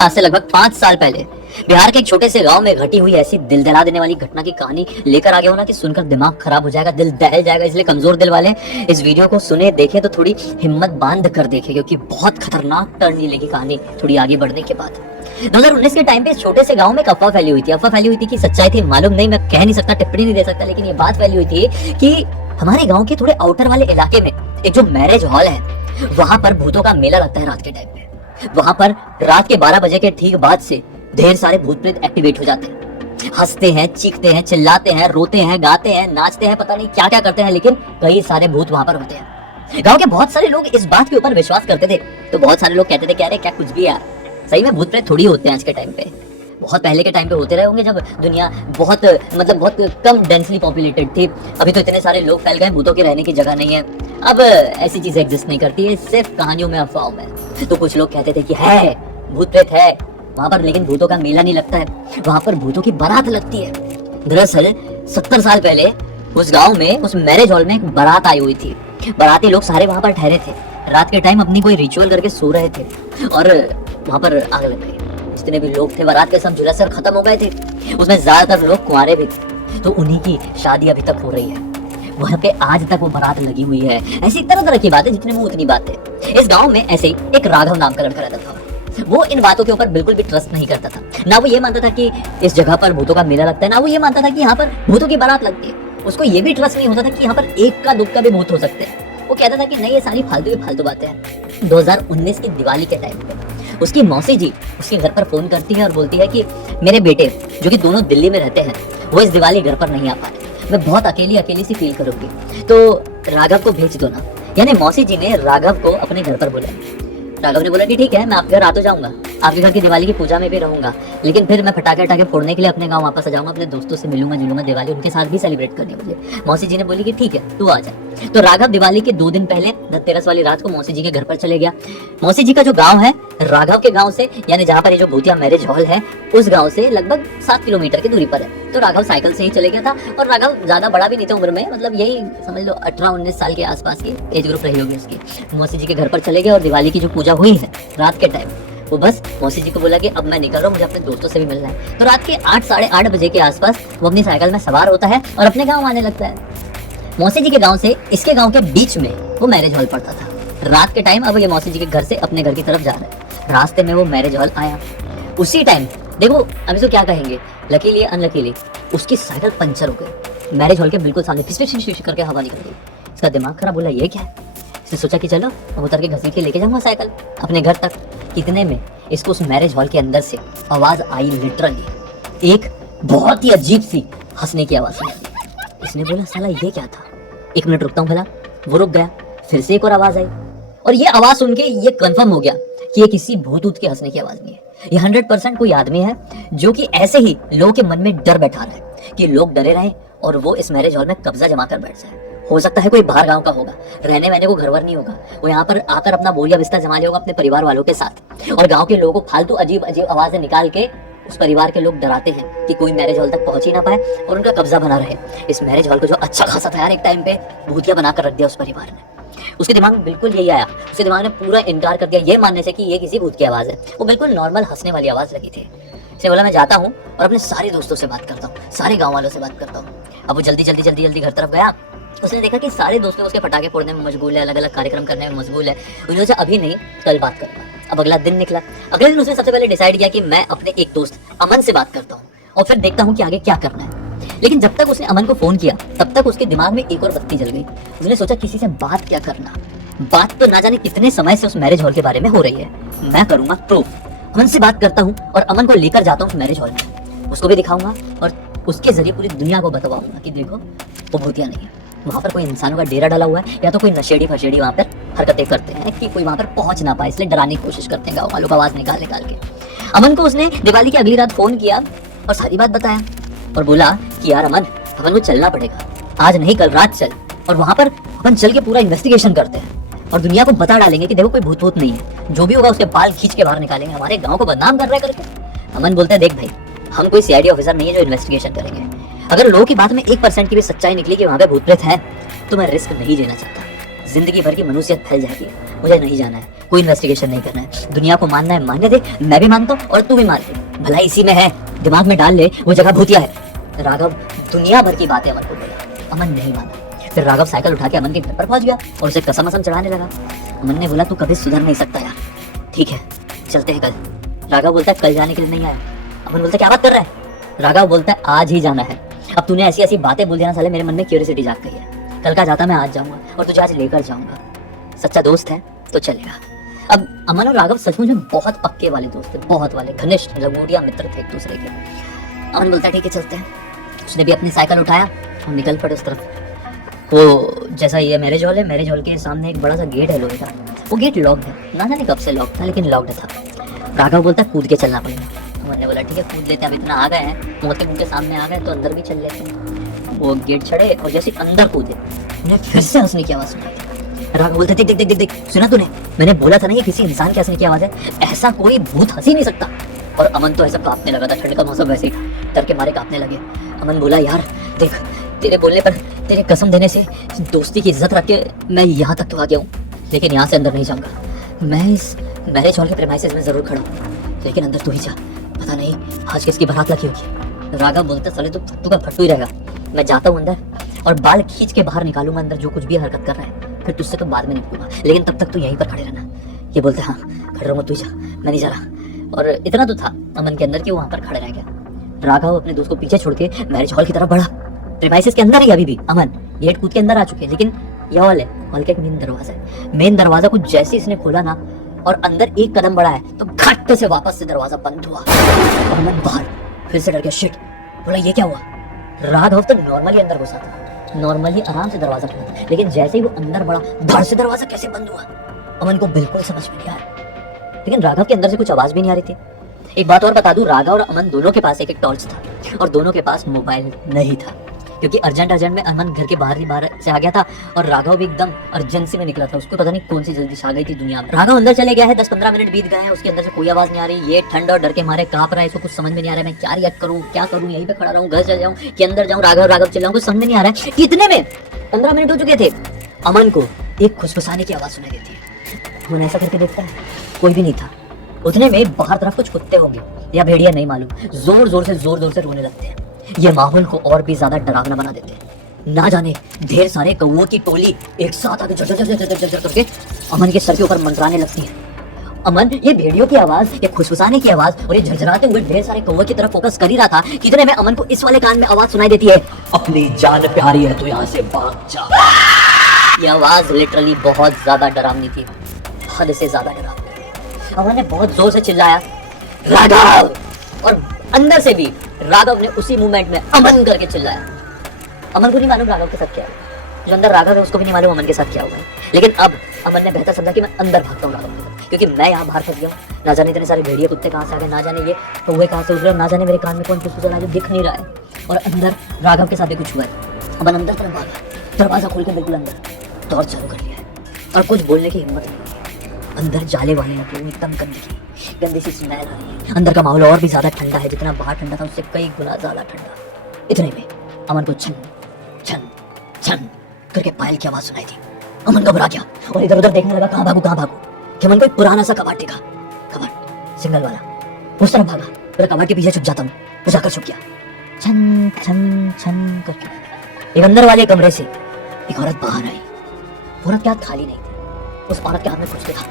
आज से लगभग 5 साल पहले बिहार के एक छोटे से गांव में घटी हुई ऐसी दिल दहला देने वाली घटना की कहानी लेकर आगे हो ना कि सुनकर दिमाग खराब हो जाएगा, दिल दहल जाएगा। इसलिए कमजोर दिल वाले इस वीडियो को सुने, देखें तो थोड़ी हिम्मत बांध कर देखें, क्योंकि बहुत खतरनाक टर्न लेगी कहानी थोड़ी आगे बढ़ने के बाद। 2019 के टाइम पे इस छोटे से गांव में एक अफवाह फैली हुई थी। अफवाह फैली हुई थी कि सच्चाई थी मालूम नहीं, मैं कह नहीं सकता, टिप्पणी नहीं दे सकता, लेकिन ये बात फैली हुई थी कि हमारे गाँव के थोड़े आउटर वाले इलाके में एक जो मैरिज हॉल है वहां पर भूतों का मेला लगता है रात के टाइम पे। वहां पर रात के 12 बजे के ठीक बाद से ढेर सारे भूत प्रेत एक्टिवेट हो जाते हैं, हंसते हैं, चीखते हैं, चिल्लाते हैं, रोते हैं, गाते हैं, नाचते हैं, पता नहीं क्या क्या करते हैं, लेकिन कई सारे भूत वहां पर होते हैं। गांव के बहुत सारे लोग इस बात के ऊपर विश्वास करते थे, तो बहुत सारे लोग कहते थे कि अरे क्या कुछ भी यार, सही में भूत प्रेत थोड़ी होते हैं आज के टाइम पे, बहुत पहले के टाइम पे होते रहे होंगे जब दुनिया बहुत बहुत कम डेंसली पॉपुलेटेड थी। अभी तो इतने सारे लोग फैल गए, भूतों के रहने की जगह नहीं है, अब ऐसी चीजें एग्जिस्ट नहीं करती है, सिर्फ कहानियों में, अफवाहों में। तो कुछ लोग कहते थे कि है भूत प्रेत है वहां पर, लेकिन भूतों का मेला नहीं लगता है, वहां पर भूतों की बारात लगती है। दरअसल 70 साल पहले उस गांव में, उस मैरिज हॉल में एक बारात आई हुई थी। बाराती लोग सारे वहां पर ठहरे थे, रात के टाइम अपनी कोई रिचुअल करके सो रहे थे और वहां पर आग लग गई। जितने भी लोग थे बारात के सब झुलसकर खत्म हो गए थे, उसमें ज्यादातर लोग कुंवारे भी थे, तो उन्हीं की शादी अभी तक हो रही है। वहाँ पे आज तक वो बारात लगी हुई है। ऐसी तरह तरह की बातें, जितने मुंह उतनी बातें। इस गांव में ऐसे ही एक राघव नाम का लड़का रहता था। वो इन बातों के ऊपर बिल्कुल भी ट्रस्ट नहीं करता था। ना वो ये मानता था कि इस जगह पर भूतों का मेला लगता है, ना वो ये मानता था कि यहाँ पर भूतों की बारात लगती है। उसको ये भी ट्रस्ट नहीं होता था कि यहाँ पर एक का दुख का भी भूत हो सकते हैं। वो कहता था कि नहीं, ये सारी फालतू बातें हैं। 2019 की दिवाली के टाइम पे उसकी मौसी जी उसके घर पर फोन करती है और बोलती है कि मेरे बेटे, जो कि दोनों दिल्ली में रहते हैं, वो इस दिवाली घर पर नहीं आ पा रहे, मैं बहुत अकेली सी फील करूंगी, तो राघव को भेज दो ना। यानी मौसी जी ने राघव को अपने घर पर बुलाया। राघव ने बोला कि ठीक है, मैं आपके घर आ तो जाऊंगा, आपके घर की दिवाली की पूजा में भी रहूंगा, लेकिन फिर मैं पटाखे फोड़ने के लिए अपने गांव वापस आ जाऊंगा, अपने दोस्तों से मिलूंगा जुलूंगा, दिवाली उनके साथ भी सेलिब्रेट करनी है मुझे। मौसी जी ने बोली कि ठीक है, तू आ जा। तो राघव दिवाली के 2 दिन पहले धनतेरस वाली रात को मौसी जी के घर पर चले गया। मौसी जी का जो गाँव है राघव के गाँव से, यानी जहाँ पर ये जो भूतिया मैरिज हॉल है, उस गाँव से लगभग 7 किलोमीटर की दूरी पर है। तो राघव साइकिल से ही चले गया था, और राघव ज्यादा बड़ा भी नहीं था उम्र में, मतलब यही समझ लो 18-19 साल के आसपास की एज ग्रुप रही होगी उसकी। मौसी जी के घर पर चले गए और दिवाली की जो पूजा हुई है रात के टाइम, वो बस मौसी जी को बोला कि अब मैं निकल रहा हूँ, मुझे अपने दोस्तों से भी मिलना है। तो रात के 8-8:30 बजे के आसपास वो अपनी साइकिल में सवार होता है और अपने गाँव आने लगता है। मौसी जी के गाँव से इसके गाँव के बीच में वो मैरिज हॉल पड़ता था। रात के टाइम अब ये मौसी जी के घर से अपने घर की तरफ जा रहा है। रास्ते में वो मैरिज हॉल आया, उसी टाइम देखो अभी तो क्या कहेंगे, लकीली अनलकीली उसकी साइकिल पंचर हो गई। मैरिज हॉल के बिल्कुल सामने फिस करके हवा निकल गई। इसका दिमाग खराब, बोला ये क्या है। इसने सोचा कि चलो अब उतर के घसीट के लेके जाऊंगा साइकिल अपने घर तक। इतने में इसको उस मैरिज हॉल के अंदर से आवाज आई, लिटरली एक बहुत ही अजीब सी हंसने की आवाज आई। इसने बोला साला ये क्या था, 1 मिनट रुकता हूँ भला। वो रुक गया, फिर से एक और आवाज आई, और ये आवाज सुन के ये कंफर्म हो गया कि ये किसी भूत के हंसने की आवाज नहीं है। ये 100% कोई आदमी है जो कि ऐसे ही लोगों के मन में डर बैठा रहा है कि लोग डरे रहें और वो इस मैरिज हॉल में कब्जा जमा कर बैठ जाए। हो सकता है कोई बाहर गांव का होगा, रहने वहने को घरवर नहीं होगा, वो यहाँ पर आकर अपना बोरिया बिस्तर जमा लिया होगा अपने परिवार वालों के साथ, और गाँव के लोगों को फालतू अजीब आवाजें निकाल के उस परिवार के लोग डराते हैं कि कोई मैरिज हॉल तक पहुंच ही ना पाए और उनका कब्जा बना रहे। इस मैरिज हॉल को जो अच्छा खासा था यार एक टाइम पे, भूतिया बनाकर रख दिया उस परिवार ने। उसके दिमाग में बिल्कुल यही आया, उसके दिमाग ने पूरा इनकार कर दिया ये मानने से कि ये किसी भूत की आवाज है। वो बिल्कुल नॉर्मल हंसने वाली आवाज लगी थी। उसने बोला मैं जाता हूँ और अपने सारे दोस्तों से बात करता हूँ, सारे गाँव वालों से बात करता हूँ। अब वो जल्दी घर तरफ गया। उसने देखा कि सारे दोस्त उसके पटाखे फोड़ने में मशगूल है, अलग अलग कार्यक्रम करने में मशगूल है। उन्होंने सोचा अभी नहीं, कल बात करूंगा। अब अगला दिन निकला। अगले दिन उसने सबसे पहले डिसाइड किया कि मैं अपने एक दोस्त अमन से बात करता हूँ और फिर देखता हूँ कि आगे क्या करना है। लेकिन जब तक उसने अमन को फोन किया तब तक उसके दिमाग में एक और बत्ती जल गई। उसने सोचा किसी से बात क्या करना, बात तो ना जाने कितने समय से उस मैरिज हॉल के बारे में हो रही है, मैं करूंगा प्रूफ। अमन से बात करता हूँ और अमन को लेकर जाता हूँ मैरिज हॉल में, उसको भी दिखाऊंगा और उसके जरिए पूरी दुनिया को बताऊंगा कि देखो वो भूतिया नहीं है, वहाँ पर कोई इंसानों का डेरा डाला हुआ है, या तो कोई नशेड़ी फशेड़ी वहाँ पर हरकतें करते हैं कि कोई वहाँ पर पहुंच ना पाए, इसलिए डराने की कोशिश करते हैं गाँव वालों का आवाज निकाल के। अमन को उसने दिवाली की अगली रात फोन किया और सारी बात बताया और बोला कि यार अमन को चलना पड़ेगा, आज नहीं कल रात चल, और वहाँ पर अपन चल के पूरा इन्वेस्टिगेशन करते हैं और दुनिया को बता डालेंगे कि देखो कोई भूत नहीं है, जो भी होगा उसके बाल खींच के बाहर निकालेंगे, हमारे गाँव को बदनाम कर रहे करके। अमन बोलते हैं देख भाई, हम कोई CID ऑफिसर नहीं है जो इन्वेस्टिगेशन करेंगे, अगर लोगों की बात में 1% की भी सच्चाई निकली कि वहाँ पे भूत प्रेत है तो मैं रिस्क नहीं लेना चाहता। जिंदगी भर की मनुष्यत फैल जाती है। मुझे नहीं जाना है, कोई इन्वेस्टिगेशन नहीं करना है, दुनिया को मानना है मानने दे, मैं भी मानता हूँ और तू भी मान ले, भलाई इसी में है, दिमाग में डाल ले, वो जगह भूतिया है। राघव दुनिया भर की बातें अमन को बोला, अमन नहीं माना। फिर राघव साइकिल उठा के अमन के घर पर पहुंच गया और उसे कसम असम चढ़ाने लगा। अमन ने बोला तू कभी सुधर नहीं सकता यार, ठीक है चलते हैं कल। राघव बोलता है कल जाने के लिए नहीं आया। अमन बोलता है क्या बात कर रहा है। राघव बोलता है आज ही जाना है। अब तूने ऐसी ऐसी बातें बोल दिया ना साले, मेरे मन में क्यूरियोसिटी जाग गई है। कल का जाता मैं आज जाऊंगा और तुझे आज लेकर जाऊंगा। सच्चा दोस्त है तो चलेगा। अब अमन और राघव सचमुच में बहुत पक्के वाले दोस्त थे, बहुत वाले घनिष्ठ लंगोटिया मित्र थे एक दूसरे के। अमन बोलता है ठीक है चलते हैं। उसने भी अपनी साइकिल उठाया और निकल पड़े उस तरफ। वो जैसा ये मैरिज हॉल है, मैरिज हॉल के सामने एक बड़ा सा गेट है लोहे का। वो गेट लॉक्ड है, ना जाने कब से लॉक था लेकिन लॉक्ड था। राघव बोलता है कूद के चलना पड़ेगा। अमन ने बोला ठीक है कूद लेते हैं, अब इतना आ गए हैं, मौत के मुंह के सामने आ गए तो अंदर भी चल लेते हैं। वो गेट चढ़े और जैसे अंदर कूदे उन्हें फिर से हंसने की आवाज सुनाई। राघव बोलते देख देख देख देख देख, सुना तूने, मैंने बोला था ना ये किसी इंसान की हंसने की आवाज है, ऐसा कोई भूत हंस ही नहीं सकता। और अमन तो ऐसा कांपने लगा था, ठंड का मौसम वैसे ही था, डर के मारे कांपने लगे। अमन बोला यार देख, तेरे बोलने पर, तेरे कसम देने से, दोस्ती की इज्जत रख के मैं यहाँ तक तो आ गया हूँ, लेकिन यहाँ से अंदर नहीं जाऊंगा। मैं इस मैरिज हॉल के प्रेमाइसेस में जरूर खड़ा हूँ, लेकिन अंदर तू ही जा, पता नहीं आज किसकी बारात लगी होगी। राघव बोलता साले तू फट्टू का फट्टू ही रहेगा, मैं जाता हूँ अंदर और बाल खींच के बाहर निकालूंगा अंदर जो कुछ भी हरकत कर रहा है, फिर तुझसे तो बाद में निकलूंगा, लेकिन तब तक तू यहीं पर खड़े रहना। ये बोलते हाँ खड़े रहूंगा, तू जा, मैं नहीं जा रहा। और इतना तो था अमन के अंदर कि वो वहां पर खड़े रह गया। राघव अपने दोस्त को पीछे छोड़ के मैरिज हॉल की तरफ बढ़ा। प्रेमाइसेस के अंदर ही अभी भी अमन गेट कूद के अंदर आ चुके हैं, लेकिन यह हॉल है, हॉल का एक मेन दरवाजा है। मेन दरवाजा को जैसे इसने खोला ना और अंदर एक कदम बढ़ा है तो घट से वापस से दरवाजा बंद हुआ। अमन बाहर फिर से डर गया, शिट, बोला ये क्या हुआ। राघव तो नॉर्मली अंदर घुसा था, नॉर्मली आराम से दरवाजा खुला था, लेकिन जैसे ही वो अंदर बढ़ा धड़ से दरवाजा कैसे बंद हुआ अमन को बिल्कुल समझ में नहीं आया। लेकिन राघव के अंदर से कुछ आवाज भी नहीं आ रही थी। एक बात और बता दूं, राघव और अमन दोनों के पास एक एक टॉर्च था और दोनों के पास मोबाइल नहीं था, क्योंकि अर्जेंट में अमन घर के बाहर से आ गया था और राघव भी एकदम अर्जेंसी में निकला था। उसको पता नहीं कौन सी जल्दी आ गई थी दुनिया में। राघव अंदर चले गया है, 10-15 मिनट बीत गए हैं, उसके अंदर से कोई आवाज नहीं आ रही। ये ठंड और डर के मारे कांप रहा है, इसको कुछ समझ में नहीं आ रहा है, मैं क्या रिएक्ट करूं, क्या करूं, यहीं पे खड़ा रहूं, घर चल जाऊं कि अंदर जाऊं, राघव चिल्लाऊं, कुछ समझ में नहीं आ रहा है। इतने में 15 मिनट हो चुके थे, अमन को एक खुसफुसाने की आवाज सुनाई देती है। अमन ऐसा करके देखता है, कोई भी नहीं था। उतने में बाहर तरफ कुछ कुत्ते होंगे या भेड़िया नहीं मालूम, जोर जोर से रोने लगते हैं। ये माहौल को और भी ज्यादा डरावना बना देते हैं। ना जाने ढेर सारे कौओं की टोली एक साथ आके झर करके अमन के सर के ऊपर मंडराने लगती है। अमन ये भेड़ियों की आवाज, ये खुशफुसाने की आवाज और ये झरझराते हुए ढेर सारे कौओं की तरफ फोकस कर ही रहा था, इतने में अमन को इस वाले कान में आवाज सुनाई देती है, अपनी जान प्यारी है तो यहाँ से भाग जा। ये आवाज लिटरली बहुत ज्यादा डरावनी थी, हद से ज्यादा डरावनी। अमन ने बहुत जोर से चिल्लाया राघव, और अंदर से भी राघव ने उसी मूवमेंट में अमन करके चिल्लाया। अमन को नहीं मालूम राघव के साथ क्या है, जो अंदर राघव है उसको भी नहीं मालूम अमन के साथ क्या हुआ है। लेकिन अब अमन ने बेहतर समझा कि मैं अंदर भागता हूँ राघव के साथ, क्योंकि मैं यहाँ बाहर फंस गया हूँ। ना जाने इतने सारे भेड़िए कुत्ते कहाँ से आ गए, ना जाने ये कौवे कहाँ से उतरे, ना जाने मेरे कान में कौन फुसफुसा जो दिख नहीं रहा है, और अंदर राघव के साथ भी कुछ हुआ है। अमन अंदर तरफ भागा, दरवाजा खोल के बिल्कुल अंदर टॉर्च चालू कर लिया है और कुछ बोलने की हिम्मत नहीं। अंदर जाले वाले हैं, एकदम गंदी सी स्मेल आ रही है। अंदर का माहौल और भी ज्यादा ठंडा है, जितना बाहर ठंडा था उससे कई गुना ज्यादा ठंडा। इतने में अमन को छन छन छन करके पायल की आवाज सुनाई दी। अमन घबरा गया और इधर उधर देखने लगा, कहाँ भागू कि अमन को एक पुराना सा कबाट दिखा, कबाट सिंगल वाला, उस तरफ भागा, फिर कबाट के पीछे छुप जाता हूँ, वो जाकर छुप गया। छन छन छन करके एक अंदर वाले कमरे से एक औरत बाहर आई। औरत के हाथ खाली नहीं थे, उस औरत के हाथ में कुछ दिखा।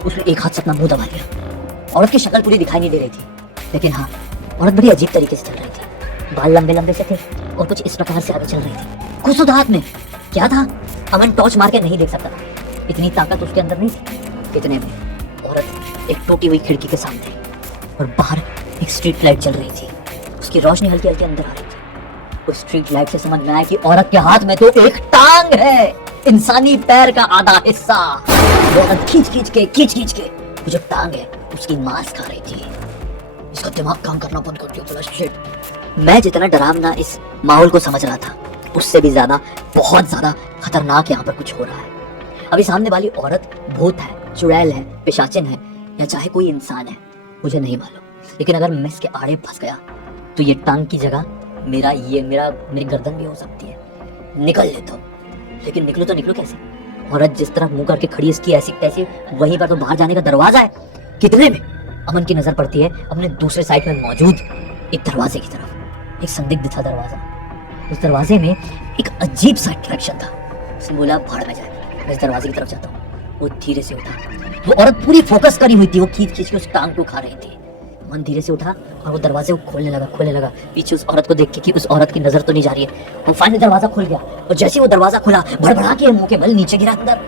उसने एक हाथ से अपना मुंह दबा लिया। औरत की शक्ल पूरी दिखाई नहीं दे रही थी, लेकिन हाँ औरत बड़ी अजीब तरीके से चल रही थी। बाल लंबे लंबे से थे और कुछ इस प्रकार से आगे चल रही थी। कुछ तो हाथ में क्या था अमन टॉर्च मार के नहीं देख सकता था, इतनी ताकत उसके अंदर नहीं थी। इतने में औरत एक टूटी हुई खिड़की के सामने और बाहर एक स्ट्रीट लाइट जल रही थी, उसकी रोशनी हल्की हल्की अंदर आ रही थी। उस स्ट्रीट लाइट से समझ में आया कि औरत के हाथ में तो एक टांग है, इंसानी पैर का आधा हिस्सा। वो औरत खींच खींच के वो जो टांग है उसकी मांस खा रही थी। इसका दिमाग काम करना बंद कर दिया। शिट, मैं जितना डरावना इस माहौल को समझ रहा था उससे भी ज्यादा, बहुत ज्यादा खतरनाक यहाँ पर कुछ हो रहा है। अभी सामने वाली औरत भूत है, चुड़ैल है, पिशाचिन है, या चाहे कोई इंसान है, मुझे नहीं मालूम। लेकिन अगर मैं इसके आड़े फंस गया तो ये टांग की जगह मेरी गर्दन भी हो सकती है। निकल लेता हूँ, लेकिन निकलूं तो निकलूं कैसे? औरत जिस तरह मुंह करके खड़ी है इसकी ऐसी तैसी, वहीं पर तो बाहर जाने का दरवाजा है। कितने में अमन की नजर पड़ती है अपने दूसरे साइड में मौजूद एक दरवाजे की तरफ। एक संदिग्ध था दरवाजा, उस दरवाजे में एक अजीब सा अट्रैक्शन था। उसने बोला भाड़ में जाए, मैं इस दरवाजे की तरफ जाता हूँ। वो धीरे से उठा, वो औरत पूरी फोकस करी हुई थी, वो खींच खींच के उस टांग को खा रही थी। मन धीरे से उठा और वो दरवाजे को खोलने लगा पीछे उस औरत को देख के कि उस औरत की नजर तो नहीं जा रही है। वो फाइनली दरवाजा खुल गया और जैसे ही वो दरवाजा खुला, भड़बड़ा के मुंह के बल नीचे गिरा अंदर।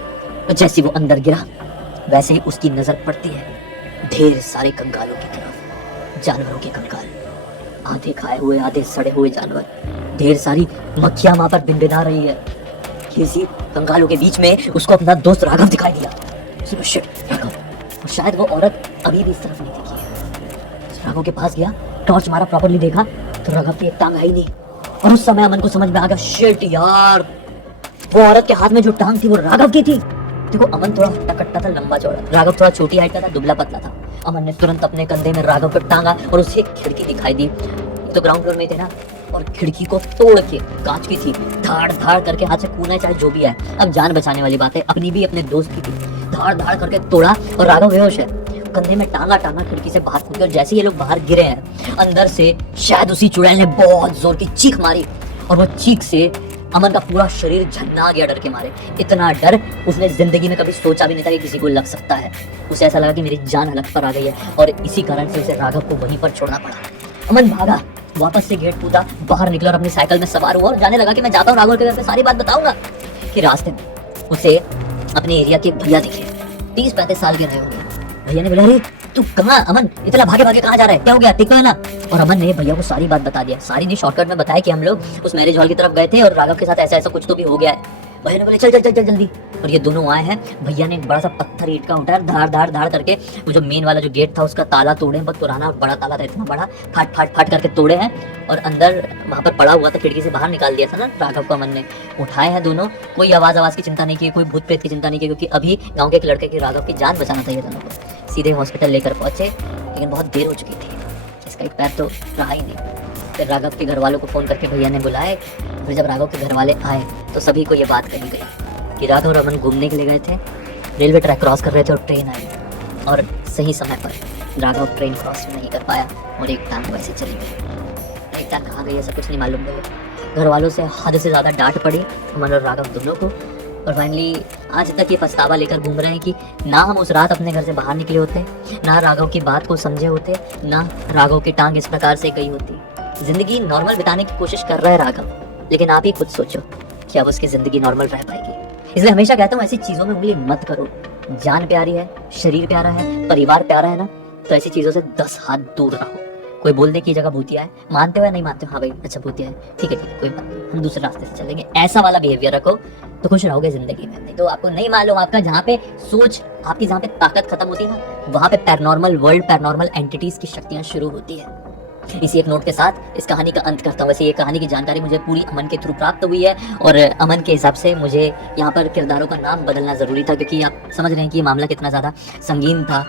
और जैसे वो अंदर गिरा वैसे ही उसकी नजर पड़ती है ढेर सारे कंकालों की तरफ, जानवरों के कंकाल, आधे खाए हुए आधे सड़े हुए जानवर। ढेर सारी मक्खियां वहां पर भिनभिना रही है। किसी कंकालों के बीच में उसको अपना दोस्त राघव दिखाई दिया। उसको शिट, राघव। और शायद वो औरत अभी भी इस तरफ नहीं दिखी है। राघव के पास गया, टॉर्च मारा, प्रॉपर्ली देखा तो राघव की एक टांग है ही नहीं। और उस समय अमन को समझ में आ गया, शिट यार, वो औरत के हाथ में जो टांग थी वो राघव की थी। देखो अमन थोड़ा हट्टा कट्टा था, लंबा चौड़ा, राघव थोड़ा छोटी हाइट का था, दुबला पतला था। अमन ने तुरंत अपने कंधे में राघव को टांगा और उसे एक खिड़की दिखाई दी। तो ग्राउंड फ्लोर में थे ना, और खिड़की को तोड़ के, कांच की थी, धाड़ धाड़ करके हाथ से कूदना चाहे जो भी है, अब जान बचाने वाली बात है, अपनी भी अपने दोस्त की थी, धाड़ धाड़ करके तोड़ा और राघव बेहोश है, कंधे में टांगा टांगा खिड़की से बाहर कूद गया। और जैसे ये लोग बाहर गिरे हैं, अंदर से शायद उसी चुड़ैल ने बहुत जोर की चीख मारी और वो चीख से अमन का पूरा शरीर झन्ना गया डर के मारे। इतना डर उसने जिंदगी में कभी सोचा भी नहीं था कि किसी को लग सकता है। उसे ऐसा लगा कि मेरी जान हलक पर आ गई है और इसी कारण से उसे राघव को वहीं पर छोड़ना पड़ा। अमन भागा, वापस से गेट कूदा, बाहर निकला और अपनी साइकिल में सवार हुआ और जाने लगा कि मैं जाता हूँ राघव के घर पे, सारी बात बताऊंगा। कि रास्ते में उसे अपने एरिया के भैया दिखे, 30-35 साल के रहे होंगे। भैया ने बोला, अरे तू कहाँ अमन, इतना भागे भागे कहाँ जा रहा है, क्या हो गया, ठीक तो है ना? और अमन ने भैया को सारी बात बता दिया, सारी नहीं शॉर्टकट में बताया कि हम लोग उस मैरिज हॉल की तरफ गए थे और राघव के साथ ऐसा ऐसा कुछ तो भी हो गया है। भैया ने बोले चल चल चल चल जल्दी। और ये दोनों आए हैं। भैया ने एक बड़ा सा पत्थर ईंट का उठाया, धाड़ धाड़ धाड़ करके वो जो मेन वाला जो गेट था उसका ताला तोड़े, बहुत पुराना बड़ा ताला था, इतना बड़ा, फाट फाट फाट करके तोड़े हैं। और अंदर वहां पर पड़ा हुआ था, खिड़की से बाहर निकाल दिया था ना राघव को अमन ने। उठाए हैं दोनों, कोई आवाज की चिंता नहीं की, कोई भूत प्रेत की चिंता नहीं की, क्योंकि अभी गाँव के एक लड़के की राघव की जान बचाना था ये दोनों को। सीधे हॉस्पिटल लेकर पहुंचे, लेकिन बहुत देर हो चुकी थी, इसका एक पैर तो रहा ही नहीं। फिर राघव के घर वालों को फोन करके भैया ने बुलाए। फिर जब राघव के घर वाले आए तो सभी को ये बात कही गई कि राघव और अमन घूमने के लिए गए थे, रेलवे ट्रैक क्रॉस कर रहे थे और ट्रेन आई और सही समय पर राघव ट्रेन क्रॉस नहीं कर पाया और एक टांग वैसे चली गई। एक टांग कहाँ गई ऐसा कुछ नहीं मालूम भैया। घर वालों से हद से ज़्यादा डांट पड़ी अमन और राघव दोनों को। और फाइनली आज तक ये पछतावा लेकर घूम रहे हैं कि ना हम उस रात अपने घर से बाहर निकले होते, ना राघव की बात को समझे होते, ना राघव की टांग इस प्रकार से गई होती। जिंदगी नॉर्मल बिताने की कोशिश कर रहा है राघव, लेकिन आप ही खुद सोचो कि अब उसकी जिंदगी नॉर्मल रह पाएगी। इसलिए हमेशा कहता हूँ ऐसी चीजों में उंगली मत करो। जान प्यारी है, शरीर प्यारा है, परिवार प्यारा है ना, तो ऐसी चीजों से 10 हाथ दूर रहो। कोई बोलने की जगह भूतिया है, मानते हो या नहीं मानते हो, हाँ भाई अच्छा भूतिया है, ठीक है कोई बात नहीं, हम दूसरे रास्ते से चलेंगे, ऐसा वाला बिहेवियर रखो तो खुश रहोगे जिंदगी में। नहीं तो आपको नहीं मालूम, आपका जहाँ पे सोच, आपकी जहाँ पे ताकत खत्म होती है ना, वहाँ पे पैरानॉर्मल वर्ल्ड, पैरानॉर्मल एंटिटीज की शक्तियाँ शुरू होती है। इसी एक नोट के साथ इस कहानी का अंत करता हूँ। वैसे ये कहानी की जानकारी मुझे पूरी अमन के थ्रू प्राप्त हुई है और अमन के हिसाब से मुझे यहाँ पर किरदारों का नाम बदलना जरूरी था, क्योंकि आप समझ रहे हैं कि ये मामला कितना ज़्यादा संगीन था।